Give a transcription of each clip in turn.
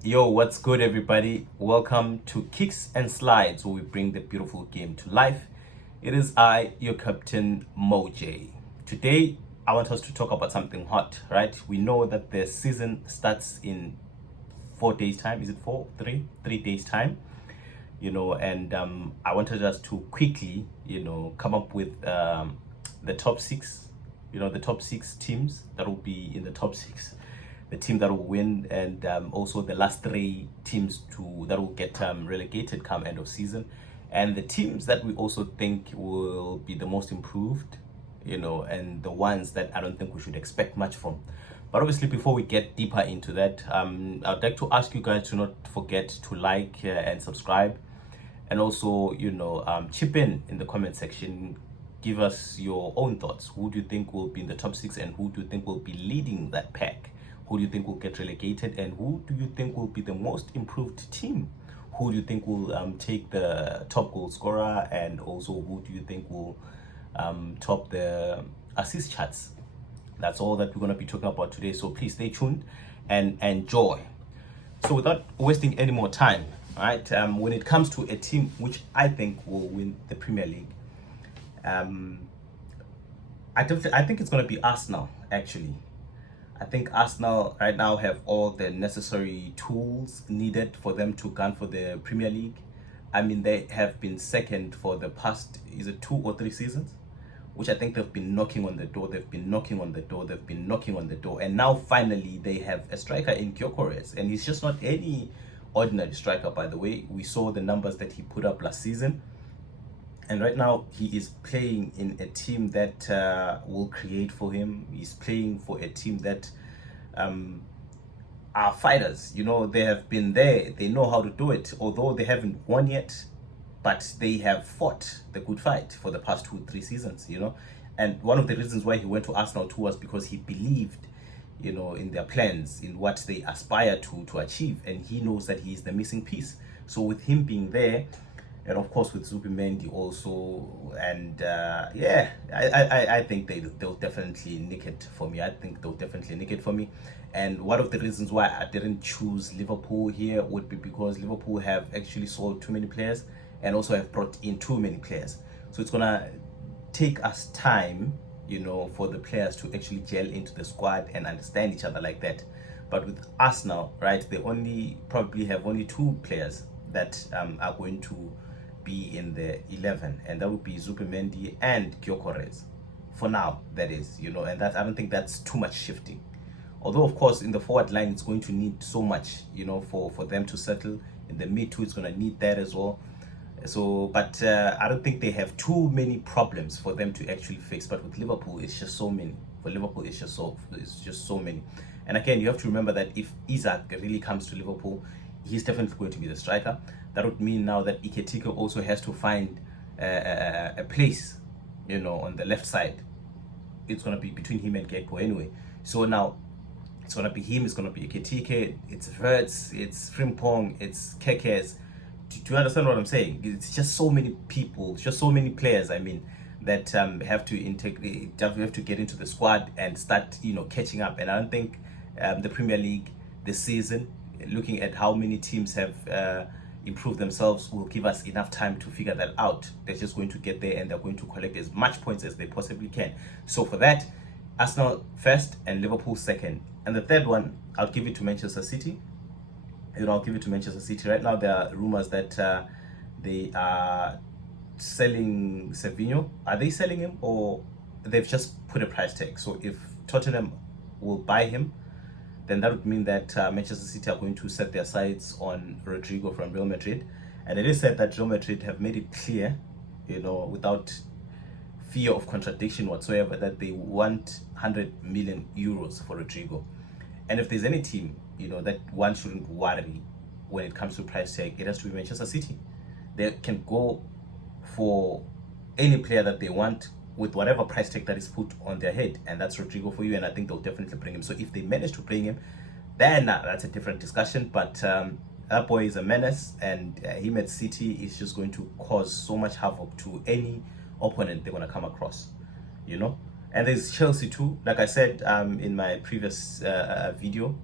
Yo, what's good, everybody? Welcome to Kicks and Slides, where we bring the beautiful game to life. It is I, your captain, Moj. Today, I want us to talk about something hot, right? We know that the season starts in 4 days' time. Is it four? 3 days' time. And I wanted us to quickly, come up with the top six, the top six teams that will be in the top six, the team that will win, and also the last three teams that will get relegated come end of season, and the teams that we also think will be the most improved, and the ones that I don't think we should expect much from. But obviously, before we get deeper into that, I'd like to ask you guys to not forget to like and subscribe, and also chip in the comment section. Give us your own thoughts. Who do you think will be in the top six, and who do you think will be leading that pack? Who do you think will get relegated, and who do you think will be the most improved team? Who do you think will take the top goal scorer, and also who do you think will top the assist charts? That's all that we're going to be talking about today, so please stay tuned and enjoy. So without wasting any more time, all right, when it comes to a team which I think will win the Premier League, I think it's going to be Arsenal, actually. I think Arsenal right now have all the necessary tools needed for them to gun for the Premier League. I mean, they have been second for the past, is it 2 or 3 seasons? Which I think they've been knocking on the door, they've been knocking on the door, they've been knocking on the door. And now finally they have a striker in Gyökeres. And he's just not any ordinary striker, by the way. We saw the numbers that he put up last season. And right now he is playing in a team that will create for him. He's playing for a team that are fighters. They have been there. They know how to do it. Although they haven't won yet, but they have fought the good fight for the past 2 3 seasons. And one of the reasons why he went to Arsenal too was because he believed, in their plans, in what they aspire to achieve, and he knows that he is the missing piece. So with him being there, and of course with Zubimendi also, and I think they'll definitely nick it for me. I think they'll definitely nick it for me. And one of the reasons why I didn't choose Liverpool here would be because Liverpool have actually sold too many players and also have brought in too many players. So it's gonna take us time, for the players to actually gel into the squad and understand each other like that. But with Arsenal, right, they probably have only two players that are going to be in the 11, and that would be Zubimendi and Gyökeres. For now, that is, and that I don't think that's too much shifting. Although, of course, in the forward line, it's going to need so much, for them to settle. In the mid too, it's going to need that as well. So, but I don't think they have too many problems for them to actually fix. But with Liverpool, it's just so many. For Liverpool, it's just so many. And again, you have to remember that if Isak really comes to Liverpool, he's definitely going to be the striker. That would mean now that Iketika also has to find a place, on the left side. It's going to be between him and Gakpo anyway. So now it's going to be him, it's going to be Iketika, it's Verts, it's Frimpong, it's Kekes. Do you understand what I'm saying? It's just so many people, just so many players, I mean, that have to integrate, have to get into the squad and start, catching up. And I don't think the Premier League this season, looking at how many teams have improved themselves, will give us enough time to figure that out. They're just going to get there and they're going to collect as much points as they possibly can. So for that, Arsenal first and Liverpool second. And the third one, I'll give it to Manchester City. I'll give it to Manchester City. Right now, there are rumors that they are selling Savinho. Are they selling him, or they've just put a price tag? So if Tottenham will buy him, then that would mean that Manchester City are going to set their sights on Rodrigo from Real Madrid. And it is said that Real Madrid have made it clear, without fear of contradiction whatsoever, that they want 100 million euros for Rodrigo. And if there's any team, that one shouldn't worry when it comes to price tag, it has to be Manchester City. They can go for any player that they want with whatever price tag that is put on their head, and that's Rodrigo for you. And I think they'll definitely bring him. So if they manage to bring him, then that's a different discussion. But that boy is a menace, and him at City is just going to cause so much havoc to any opponent they're going to come across, And there's Chelsea too. Like I said in my previous video,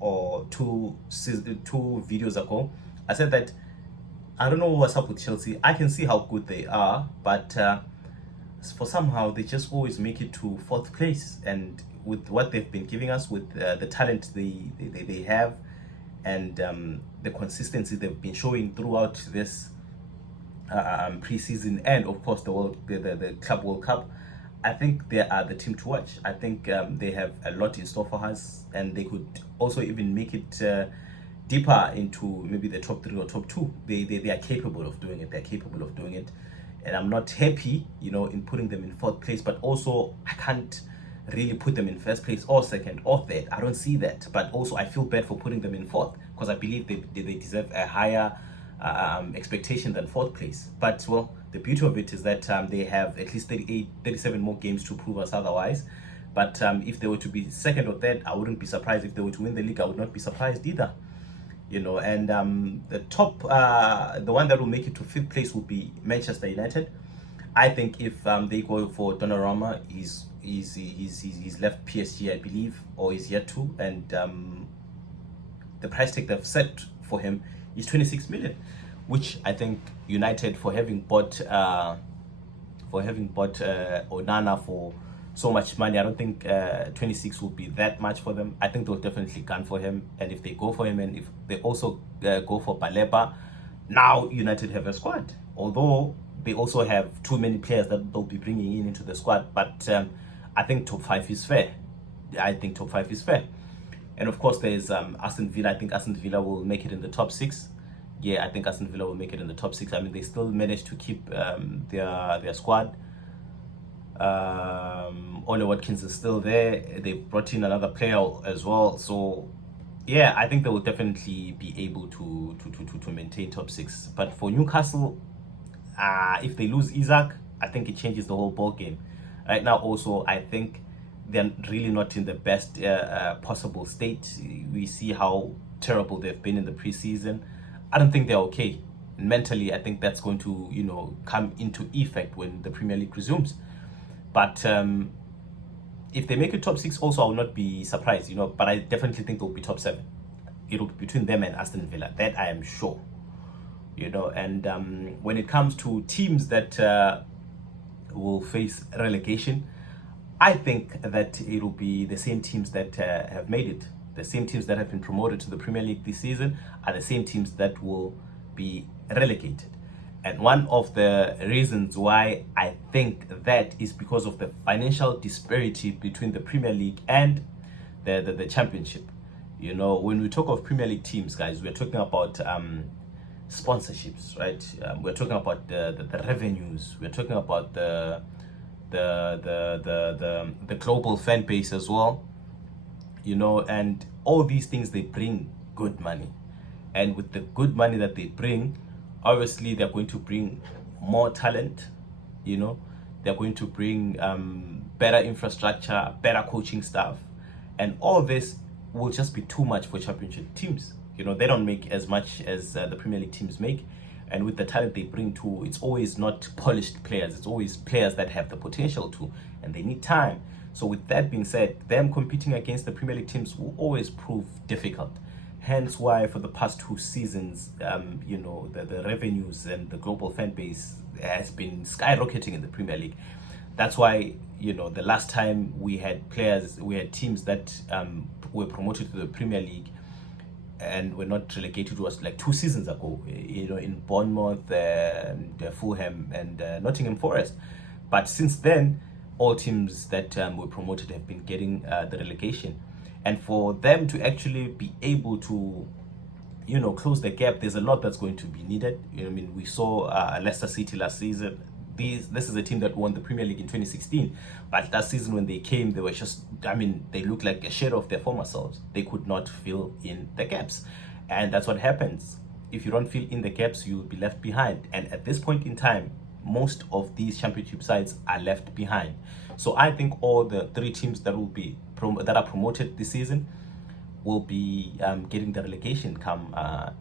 or two videos ago, I said that I don't know what's up with Chelsea. I can see how good they are, but for somehow they just always make it to fourth place. And with what they've been giving us, with the talent they have, and the consistency they've been showing throughout this preseason, and of course the Club World Cup, I think they are the team to watch. I think they have a lot in store for us, and they could also even make it deeper into maybe the top 3 or top 2. They are capable of doing it. They're capable of doing it, and I'm not happy, in putting them in fourth place. But also, I can't really put them in first place or second or third. I don't see that. But also, I feel bad for putting them in fourth, because I believe they deserve a higher expectation than fourth place. But well, the beauty of it is that they have at least 37 more games to prove us otherwise. But if they were to be second or third, I wouldn't be surprised. If they were to win the league, I would not be surprised either. And the top, the one that will make it to fifth place will be Manchester United. I think if they go for Donnarumma, he's left PSG, I believe, or he's yet to, and the price tag they've set for him is 26 million, which I think United, for having bought Onana for so much money, I don't think 26 will be that much for them. I think they'll definitely gun for him, and if they go for him, and if they also go for Baleba, now United have a squad. Although they also have too many players that they'll be bringing into the squad, but I think top 5 is fair. And of course, there's Aston Villa. I think Aston Villa will make it in the top 6. Yeah, I think Aston Villa will make it in the top 6. I mean, they still managed to keep their squad. Ole Watkins is still there. They brought in another player as well. So yeah, I think they will definitely be able to maintain top 6. But for Newcastle, if they lose Isak, I think it changes the whole ball game. Right now, also, I think they're really not in the best possible state. We see how terrible they've been in the preseason. I don't think they're okay mentally. I think that's going to come into effect when the Premier League resumes. But if they make it top 6, also I will not be surprised. But I definitely think they'll be top 7. It'll be between them and Aston Villa. That I am sure. And when it comes to teams that will face relegation, I think that it will be the same teams that have made it. The same teams that have been promoted to the Premier League this season are the same teams that will be relegated. And one of the reasons why I think that is because of the financial disparity between the Premier League and the Championship. When we talk of Premier League teams, guys, we're talking about sponsorships, right? We're talking about the revenues. We're talking about the global fan base as well. And all these things, they bring good money. And with the good money that they bring, obviously they're going to bring more talent. They're going to bring better infrastructure, better coaching staff, and all this will just be too much for Championship teams. They don't make as much as the Premier League teams make. And with the talent they bring too, it's always not polished players. It's always players that have the potential to, and they need time. So with that being said, them competing against the Premier League teams will always prove difficult. Hence why for the past 2 seasons, the revenues and the global fan base has been skyrocketing in the Premier League. That's why, the last time we had teams that were promoted to the Premier League and were not relegated was like 2 seasons ago, in Bournemouth, Fulham, and Nottingham Forest. But since then, all teams that were promoted have been getting the relegation. And for them to actually be able to, close the gap, there's a lot that's going to be needed. We saw Leicester City last season. This is a team that won the Premier League in 2016. But last season when they came, they were just, they looked like a shadow of their former selves. They could not fill in the gaps. And that's what happens. If you don't fill in the gaps, you'll be left behind. And at this point in time, most of these Championship sides are left behind. So I think all the 3 teams that that are promoted this season will be getting the relegation come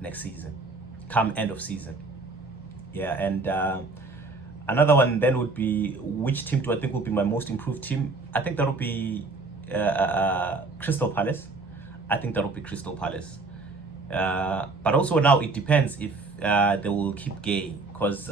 next season, come end of season. Yeah, and another one then would be, which team do I think will be my most improved team? I think that will be Crystal Palace. I think that'll be Crystal Palace. But also now it depends if they will keep Gay, because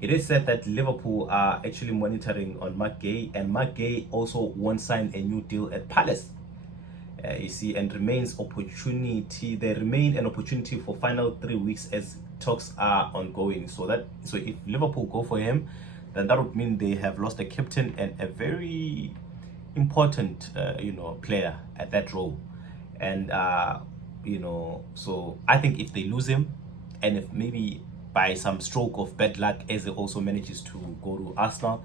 it is said that Liverpool are actually monitoring on Mark Gay, and Mark Gay also won't sign a new deal at Palace. You see, and there remain an opportunity for final 3 weeks as talks are ongoing. So if Liverpool go for him, then that would mean they have lost a captain and a very important player at that role. And so I think if they lose him, and if maybe by some stroke of bad luck Eze also manages to go to Arsenal,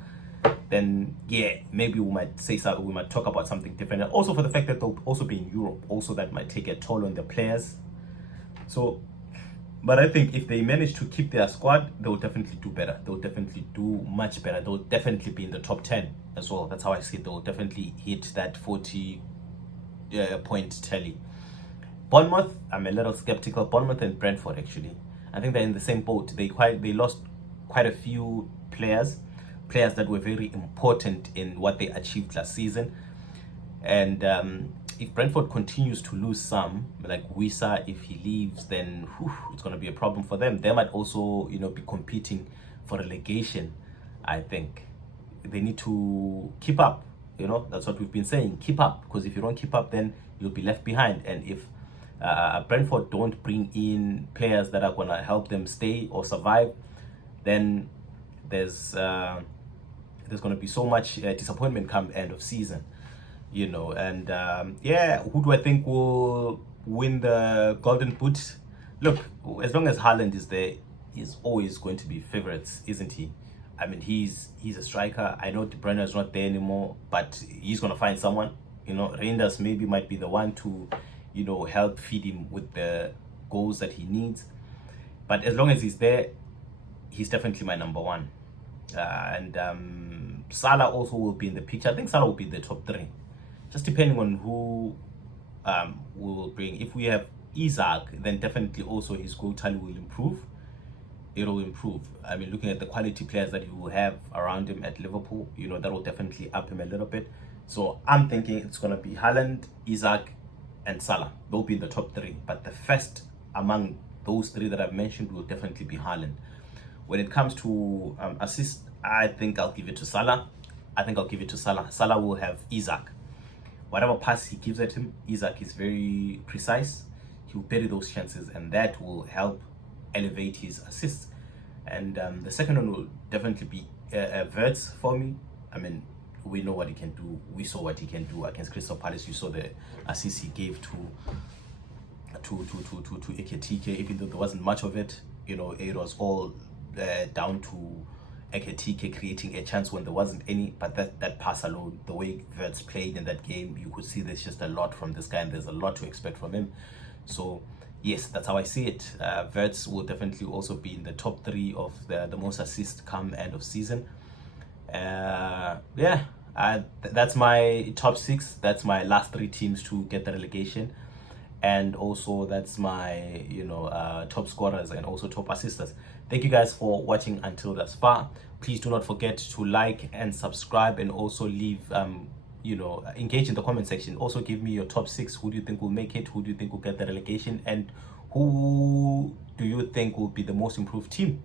then yeah, maybe we might say so, we might talk about something different. And also for the fact that they'll also be in Europe, also that might take a toll on the players. So, but I think if they manage to keep their squad, they'll definitely do better. They'll definitely do much better. They'll definitely be in the top 10 as well. That's how I see it. They'll definitely hit that 40 point tally. Bournemouth, I'm a little skeptical. Bournemouth and Brentford, actually, I think they're in the same boat. They lost quite a few players that were very important in what they achieved last season. And if Brentford continues to lose some, like Wissa, if he leaves, then it's going to be a problem for them. They might also, be competing for relegation. I think they need to keep up. That's what we've been saying. Keep up, because if you don't keep up, then you'll be left behind. And if Brentford don't bring in players that are going to help them stay or survive, then there's going to be so much disappointment come end of season, and who do I think will win the Golden Boot? Look, as long as Haaland is there, he's always going to be favorites, isn't he? I mean, he's a striker. I know De Bruyne is not there anymore, but he's going to find someone. Reinders maybe might be the one to help feed him with the goals that he needs. But as long as he's there, he's definitely my number one. And Salah also will be in the picture. I think Salah will be in the top 3, just depending on who will bring. If we have Isak, then definitely also his goal tally will improve. It will improve. I mean, looking at the quality players that he will have around him at Liverpool, that will definitely up him a little bit. So I'm thinking it's going to be Haaland, Isak, and Salah. They'll be in the top 3. But the first among those 3 that I've mentioned will definitely be Haaland. When it comes to assists, I think I'll give it to Salah. Salah will have Isak. Whatever pass he gives at him, Isak is very precise. He'll bury those chances, and that will help elevate his assists. And the second one will definitely be Wirtz for me. I mean, we know what he can do. We saw what he can do against Crystal Palace. You saw the assist he gave to Ekitike, even though there wasn't much of it. It was all down to Ekitike creating a chance when there wasn't any. But that pass alone, the way Wirtz played in that game, you could see there's just a lot from this guy, and there's a lot to expect from him. So yes, that's how I see it. Wirtz will definitely also be in the top 3 of the most assists come end of season. That's my top 6. That's my last 3 teams to get the relegation, and also that's my top scorers and also top assisters. Thank you guys for watching until thus far. Please do not forget to like and subscribe, and also leave engage in the comment section. Also give me your top 6. Who do you think will make it? Who do you think will get the relegation? And who do you think will be the most improved team?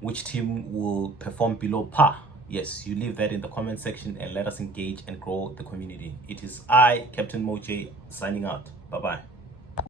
Which team will perform below par? Yes, you leave that in the comment section and let us engage and grow the community. It is I, Captain Mo J, signing out. Bye-bye.